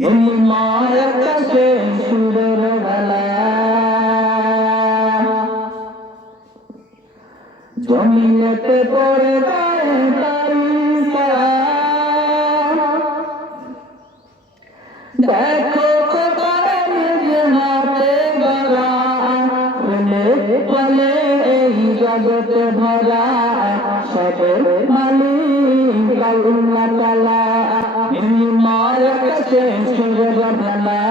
নির্ময় আকাশে সুরের বেলা জমিনেতে পড়ে যায় তারি ছায়া। দেখো কোথায় নিজ হাতে গড়া ফুলে ফলে এই জগতে ভরা সবের মালিক আল্লাহ তাআলা। নির্ময় আকাশে সুরের বেলা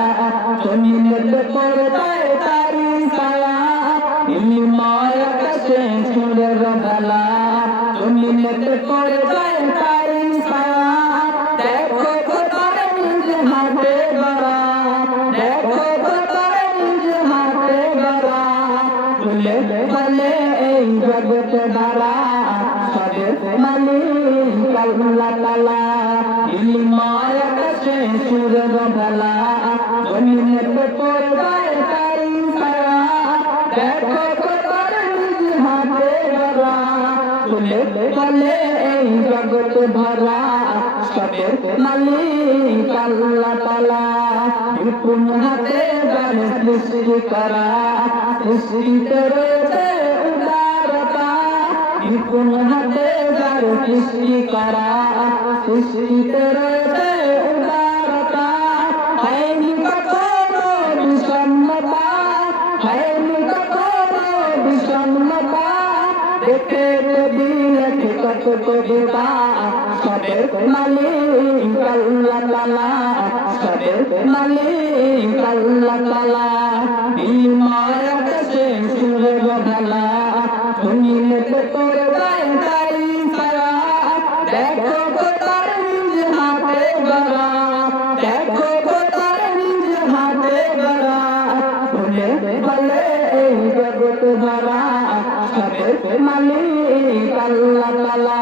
জমিনেতে পড়ে যায় তারি ছায়া। নির্ময় আকাশে সুরের বেলা জমিনেতে পড়ে যায় তারি ছায়া। দেখো কোথায় নিজ হাতে গড়া, দেখো কোথায় নিজ হাতে গড়া ফুলে ফলে এই জগতে ভরা সবের মালিক আল্লাহ তাআলা। নির্ময় আকাশে সুরের বেলা জমিনেতে পড়ে যায় তারি ছায়া। দেখো কোথায় নিজ হাতে গড়া ফুলে ফলে এই জগতে ভরা সবের মালিক আল্লাহ তাআলা। কোন হাতে জানে সৃষ্টি করা, সৃষ্টিতে রয়েছে উদারতা। কোন হাতে জানে সৃষ্টি করা, সৃষ্টিতে রয়েছে উদারতা। হয়নি কখনো বিষণ্ণতা, হয়নি কখনো বিষণ্ণতা। দেখে দিলে কত কবিতা সবের মালিক আল্লাহ তাআলা, সবের মালিক আল্লাহ তাআলা। নির্ময় আকাশে সুরের বেলা জমিনেতে পড়ে যায় তারি ছায়া। দেখো কোথায় নিজ হাতে গড়া, দেখো কোথায় নিজ হাতে গড়া ফুলে ফলে এই জগতে ভরা সবের মালিক আল্লাহ তাআলা।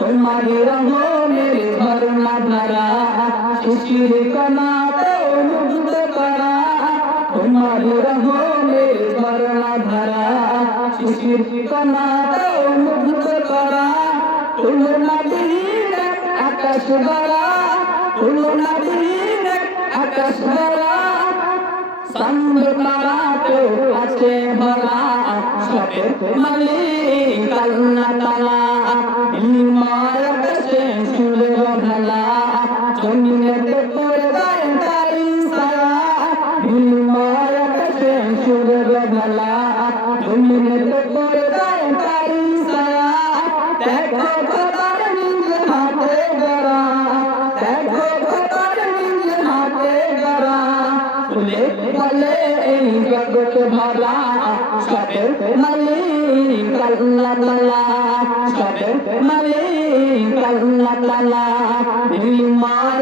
তোমারই রহমের ঝরনা ধারা শিশির কণাতেও মুগ্ধ করা। তোমারই রহমের ঝরনা ধারা শিশির কণাতেও মুগ্ধ করা। তুলনাবিহীন আকাশ ভরা, তুলনাবিহীন আকাশ ভরা। চাঁদ তারাতেও আছে ভরা সবের মালিক আল্লাহ তাআলা। নির্ময় আকাশে সুরের বেলা জমিনেতে পড়ে যায় তারি ছায়া। নির্ময় আকাশে সুরের বেলা জমিনেতে পড়ে যায় তারি ছায়া। দেখো কোথায় নিজ হাতে গড়া, দেখো কোথায় নিজ হাতে গড়া ফুলে ফলে এই জগৎ ভরা সবের মালিক আল্লাহ তাআলা, সবের মালিক আল্লাহ তাআলা। নির্ময়